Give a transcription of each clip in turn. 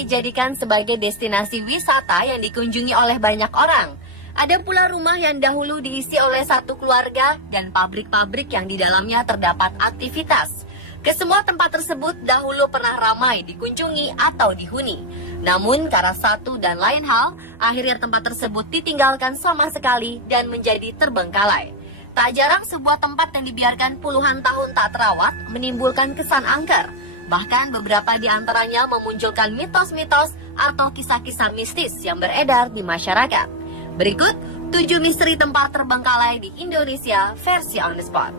dijadikan sebagai destinasi wisata yang dikunjungi oleh banyak orang. Ada pula rumah yang dahulu diisi oleh satu keluarga dan pabrik-pabrik yang di dalamnya terdapat aktivitas. Kesemua tempat tersebut dahulu pernah ramai dikunjungi atau dihuni. Namun karena satu dan lain hal, akhirnya tempat tersebut ditinggalkan sama sekali dan menjadi terbengkalai. Tak jarang sebuah tempat yang dibiarkan puluhan tahun tak terawat menimbulkan kesan angker. Bahkan beberapa di antaranya memunculkan mitos-mitos atau kisah-kisah mistis yang beredar di masyarakat. Berikut 7 misteri tempat terbengkalai di Indonesia versi On The Spot.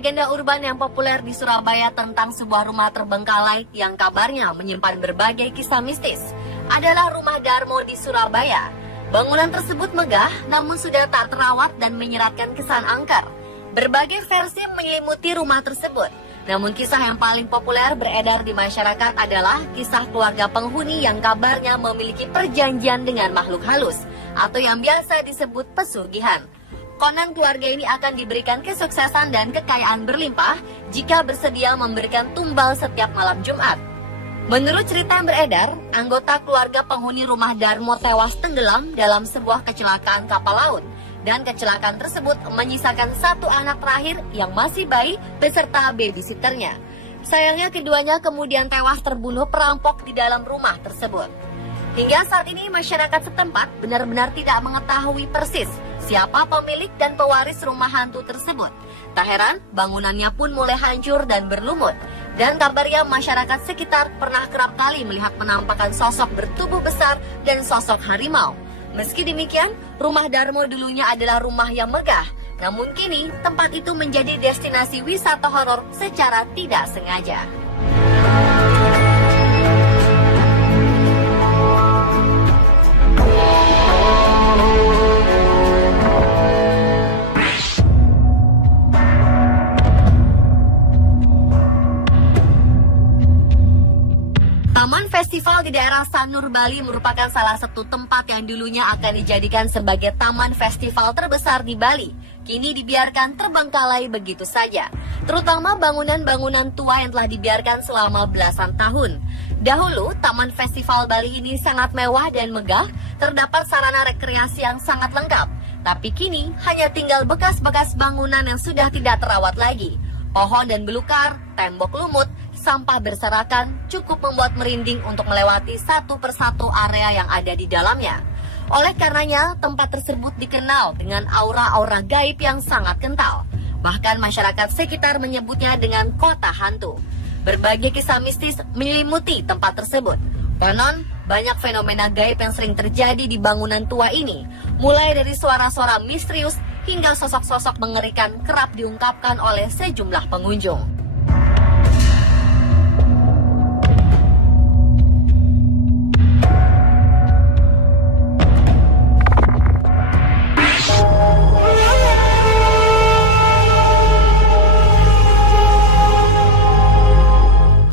Legenda urban yang populer di Surabaya tentang sebuah rumah terbengkalai yang kabarnya menyimpan berbagai kisah mistis adalah Rumah Darmo di Surabaya. Bangunan tersebut megah namun sudah tak terawat dan menyeratkan kesan angker. Berbagai versi menyelimuti rumah tersebut. Namun kisah yang paling populer beredar di masyarakat adalah kisah keluarga penghuni yang kabarnya memiliki perjanjian dengan makhluk halus atau yang biasa disebut pesugihan. Konon keluarga ini akan diberikan kesuksesan dan kekayaan berlimpah jika bersedia memberikan tumbal setiap malam Jumat. Menurut cerita yang beredar, anggota keluarga penghuni Rumah Darmo tewas tenggelam dalam sebuah kecelakaan kapal laut. Dan kecelakaan tersebut menyisakan satu anak terakhir yang masih bayi beserta babysitternya. Sayangnya keduanya kemudian tewas terbunuh perampok di dalam rumah tersebut. Hingga saat ini masyarakat setempat benar-benar tidak mengetahui persis siapa pemilik dan pewaris rumah hantu tersebut. Tak heran, bangunannya pun mulai hancur dan berlumut. Dan kabarnya masyarakat sekitar pernah kerap kali melihat penampakan sosok bertubuh besar dan sosok harimau. Meski demikian, Rumah Darmo dulunya adalah rumah yang megah. Namun kini, tempat itu menjadi destinasi wisata horor secara tidak sengaja. Taman Festival di daerah Sanur, Bali merupakan salah satu tempat yang dulunya akan dijadikan sebagai taman festival terbesar di Bali. Kini dibiarkan terbengkalai begitu saja, terutama bangunan-bangunan tua yang telah dibiarkan selama belasan tahun. Dahulu, Taman Festival Bali ini sangat mewah dan megah, terdapat sarana rekreasi yang sangat lengkap. Tapi kini hanya tinggal bekas-bekas bangunan yang sudah tidak terawat lagi. Pohon dan belukar, tembok lumut, sampah berserakan cukup membuat merinding untuk melewati satu persatu area yang ada di dalamnya. Oleh karenanya, tempat tersebut dikenal dengan aura-aura gaib yang sangat kental. Bahkan masyarakat sekitar menyebutnya dengan kota hantu. Berbagai kisah mistis menyelimuti tempat tersebut. Konon, banyak fenomena gaib yang sering terjadi di bangunan tua ini. Mulai dari suara-suara misterius hingga sosok-sosok mengerikan kerap diungkapkan oleh sejumlah pengunjung.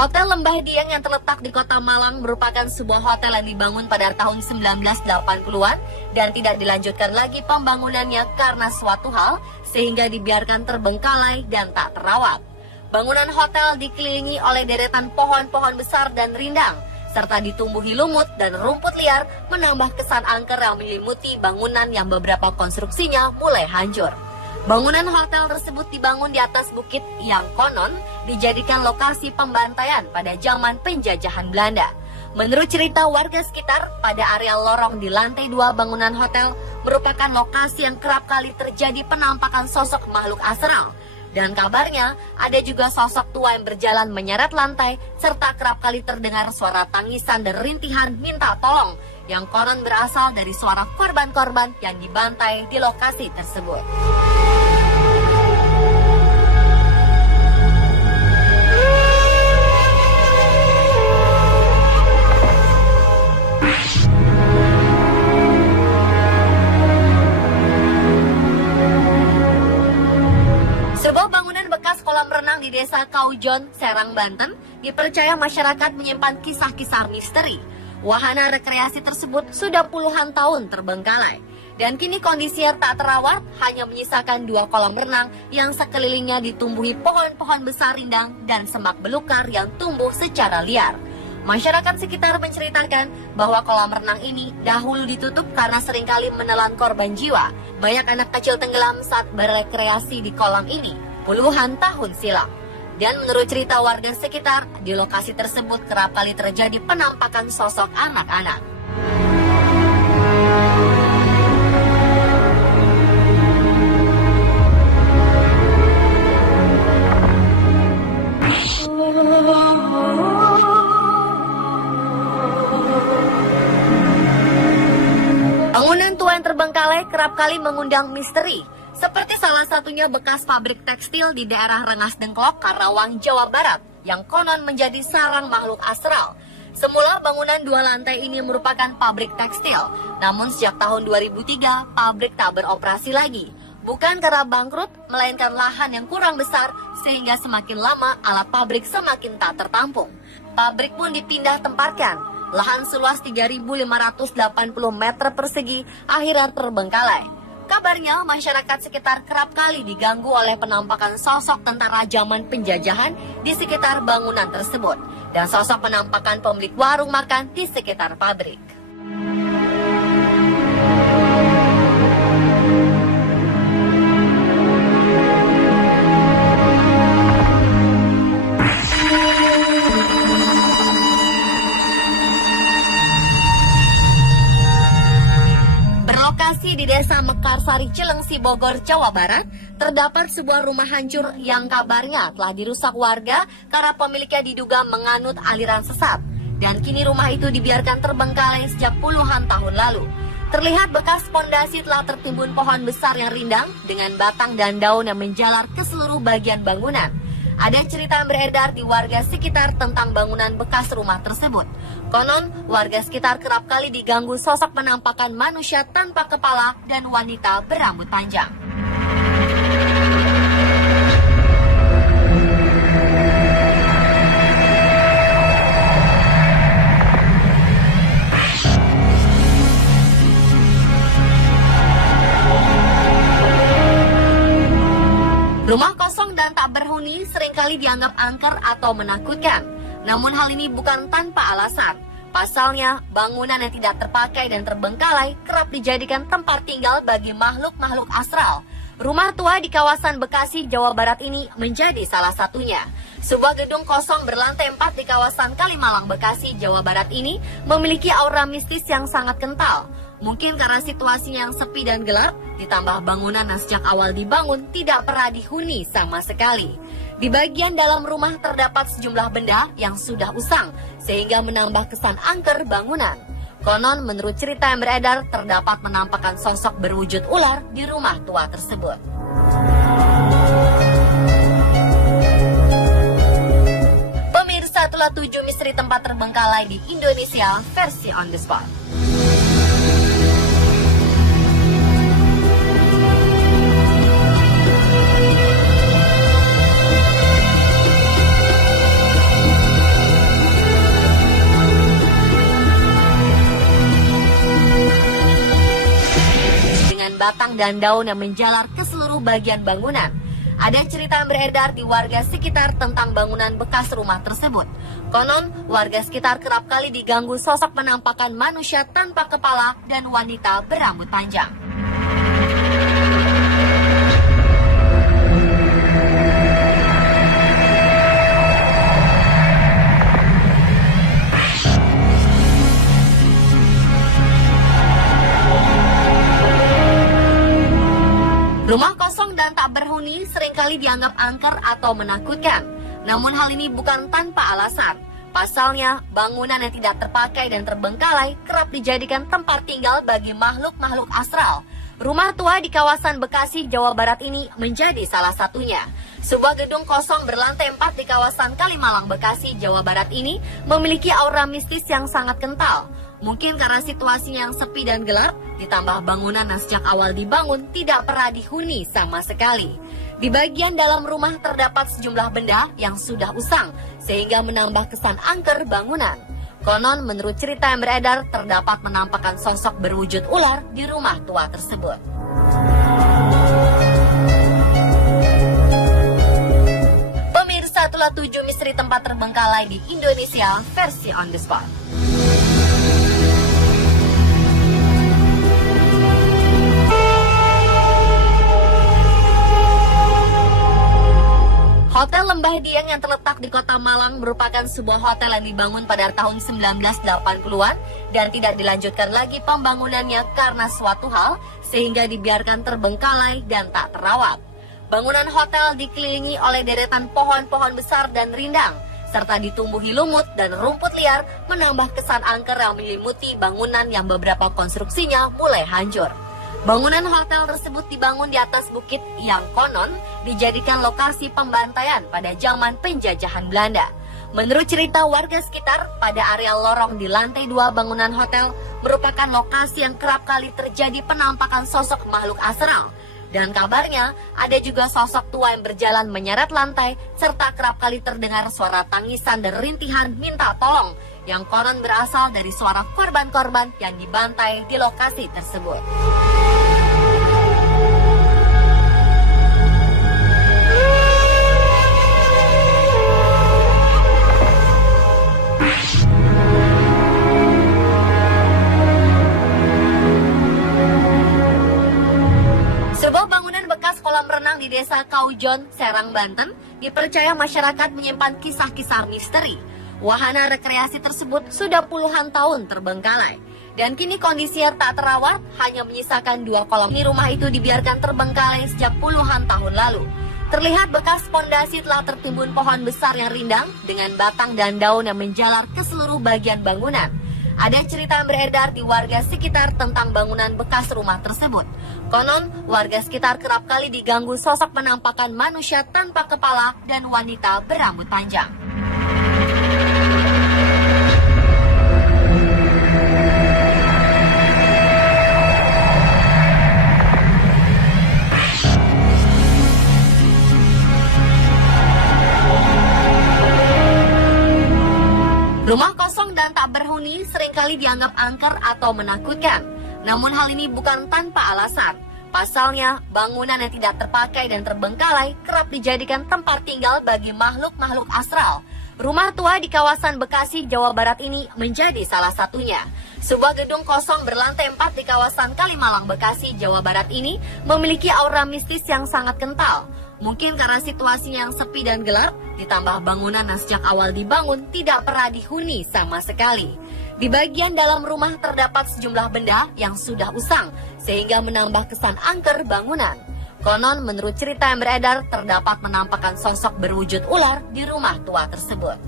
Hotel Lembah Dieng yang terletak di Kota Malang merupakan sebuah hotel yang dibangun pada tahun 1980-an dan tidak dilanjutkan lagi pembangunannya karena suatu hal sehingga dibiarkan terbengkalai dan tak terawat. Bangunan hotel dikelilingi oleh deretan pohon-pohon besar dan rindang serta ditumbuhi lumut dan rumput liar menambah kesan angker yang menyelimuti bangunan yang beberapa konstruksinya mulai hancur. Bangunan hotel tersebut dibangun di atas bukit yang konon dijadikan lokasi pembantaian pada zaman penjajahan Belanda. Menurut cerita warga sekitar, pada area lorong di lantai 2 bangunan hotel merupakan lokasi yang kerap kali terjadi penampakan sosok makhluk astral. Dan kabarnya ada juga sosok tua yang berjalan menyeret lantai serta kerap kali terdengar suara tangisan dan rintihan minta tolong yang konon berasal dari suara korban-korban yang dibantai di lokasi tersebut. Sebuah bangunan bekas kolam renang di Desa Kaujon, Serang, Banten dipercaya masyarakat menyimpan kisah-kisah misteri. Wahana rekreasi tersebut sudah puluhan tahun terbengkalai. Dan kini kondisinya tak terawat, hanya menyisakan 2 kolam renang yang sekelilingnya ditumbuhi pohon-pohon besar rindang dan semak belukar yang tumbuh secara liar. Masyarakat sekitar menceritakan bahwa kolam renang ini dahulu ditutup karena seringkali menelan korban jiwa. Banyak anak kecil tenggelam saat berrekreasi di kolam ini puluhan tahun silam. Dan menurut cerita warga sekitar, di lokasi tersebut kerap kali terjadi penampakan sosok anak-anak. Bangunan tua yang terbengkalai kerap kali mengundang misteri, seperti salah satunya bekas pabrik tekstil di daerah Rengas Dengklok, Karawang, Jawa Barat, yang konon menjadi sarang makhluk astral. Semula bangunan 2 lantai ini merupakan pabrik tekstil, namun sejak tahun 2003 pabrik tak beroperasi lagi. Bukan karena bangkrut, melainkan lahan yang kurang besar, sehingga semakin lama alat pabrik semakin tak tertampung. Pabrik pun dipindah tempatkan. Lahan seluas 3.580 meter persegi akhirnya terbengkalai. Kabarnya, masyarakat sekitar kerap kali diganggu oleh penampakan sosok tentara zaman penjajahan di sekitar bangunan tersebut, dan sosok penampakan pemilik warung makan di sekitar pabrik. Berlokasi di Desa Mekarsari, Cilengsi, Bogor, Jawa Barat, terdapat sebuah rumah hancur yang kabarnya telah dirusak warga karena pemiliknya diduga menganut aliran sesat. Dan kini rumah itu dibiarkan terbengkalai sejak puluhan tahun lalu. Terlihat bekas pondasi telah tertimbun pohon besar yang rindang dengan batang dan daun yang menjalar ke seluruh bagian bangunan. Ada cerita yang beredar di warga sekitar tentang bangunan bekas rumah tersebut. Konon, warga sekitar kerap kali diganggu sosok penampakan manusia tanpa kepala dan wanita berambut panjang. Rumah kosong dan tak berhuni seringkali dianggap angker atau menakutkan. Namun hal ini bukan tanpa alasan. Pasalnya, bangunan yang tidak terpakai dan terbengkalai kerap dijadikan tempat tinggal bagi makhluk-makhluk astral. Rumah tua di kawasan Bekasi, Jawa Barat ini menjadi salah satunya. Sebuah gedung kosong berlantai 4 di kawasan Kalimalang, Bekasi, Jawa Barat ini memiliki aura mistis yang sangat kental. Mungkin karena situasinya yang sepi dan gelap, ditambah bangunan yang sejak awal dibangun tidak pernah dihuni sama sekali. Di bagian dalam rumah terdapat sejumlah benda yang sudah usang, sehingga menambah kesan angker bangunan. Konon menurut cerita yang beredar, terdapat penampakan sosok berwujud ular di rumah tua tersebut. Pemirsa, itulah 7 misteri tempat terbengkalai di Indonesia versi on the spot. Batang dan daun yang menjalar ke seluruh bagian bangunan. Ada cerita yang beredar di warga sekitar tentang bangunan bekas rumah tersebut. Konon, warga sekitar kerap kali diganggu sosok penampakan manusia tanpa kepala dan wanita berambut panjang. Rumah kosong dan tak berhuni seringkali dianggap angker atau menakutkan. Namun hal ini bukan tanpa alasan. Pasalnya, bangunan yang tidak terpakai dan terbengkalai kerap dijadikan tempat tinggal bagi makhluk-makhluk astral. Rumah tua di kawasan Bekasi, Jawa Barat ini menjadi salah satunya. Sebuah gedung kosong berlantai 4 di kawasan Kalimalang, Bekasi, Jawa Barat ini memiliki aura mistis yang sangat kental. Mungkin karena situasinya yang sepi dan gelap, ditambah bangunan yang sejak awal dibangun tidak pernah dihuni sama sekali. Di bagian dalam rumah terdapat sejumlah benda yang sudah usang, sehingga menambah kesan angker bangunan. Konon menurut cerita yang beredar, terdapat menampakkan sosok berwujud ular di rumah tua tersebut. Pemirsa, itulah 7 misteri tempat terbengkalai di Indonesia versi on the spot. Hotel Lembah Dieng yang terletak di Kota Malang merupakan sebuah hotel yang dibangun pada tahun 1980-an dan tidak dilanjutkan lagi pembangunannya karena suatu hal sehingga dibiarkan terbengkalai dan tak terawat. Bangunan hotel dikelilingi oleh deretan pohon-pohon besar dan rindang serta ditumbuhi lumut dan rumput liar, menambah kesan angker yang menyelimuti bangunan yang beberapa konstruksinya mulai hancur. Bangunan hotel tersebut dibangun di atas bukit yang konon dijadikan lokasi pembantaian pada zaman penjajahan Belanda. Menurut cerita warga sekitar, pada area lorong di lantai 2 bangunan hotel merupakan lokasi yang kerap kali terjadi penampakan sosok makhluk astral. Dan kabarnya ada juga sosok tua yang berjalan menyeret lantai serta kerap kali terdengar suara tangisan dan rintihan minta tolong yang konon berasal dari suara korban-korban yang dibantai di lokasi tersebut. Sebuah bangunan bekas kolam renang di Desa Kaujon, Serang, Banten, dipercaya masyarakat menyimpan kisah-kisah misteri. Wahana rekreasi tersebut sudah puluhan tahun terbengkalai. Dan kini kondisinya tak terawat, hanya menyisakan 2 kolam. Ini rumah itu dibiarkan terbengkalai sejak puluhan tahun lalu. Terlihat bekas pondasi telah tertimbun pohon besar yang rindang dengan batang dan daun yang menjalar ke seluruh bagian bangunan. Ada cerita yang beredar di warga sekitar tentang bangunan bekas rumah tersebut. Konon, warga sekitar kerap kali diganggu sosok penampakan manusia tanpa kepala dan wanita berambut panjang. Rumah kosong dan tak berhuni seringkali dianggap angker atau menakutkan. Namun hal ini bukan tanpa alasan. Pasalnya, bangunan yang tidak terpakai dan terbengkalai kerap dijadikan tempat tinggal bagi makhluk-makhluk astral. Rumah tua di kawasan Bekasi, Jawa Barat ini menjadi salah satunya. Sebuah gedung kosong berlantai 4 di kawasan Kalimalang, Bekasi, Jawa Barat ini memiliki aura mistis yang sangat kental. Mungkin karena situasinya yang sepi dan gelap, ditambah bangunan yang sejak awal dibangun tidak pernah dihuni sama sekali. Di bagian dalam rumah terdapat sejumlah benda yang sudah usang, sehingga menambah kesan angker bangunan. Konon menurut cerita yang beredar, terdapat menampakkan sosok berwujud ular di rumah tua tersebut.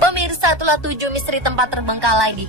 Pemirsa, itulah 7 misteri tempat terbengkalai di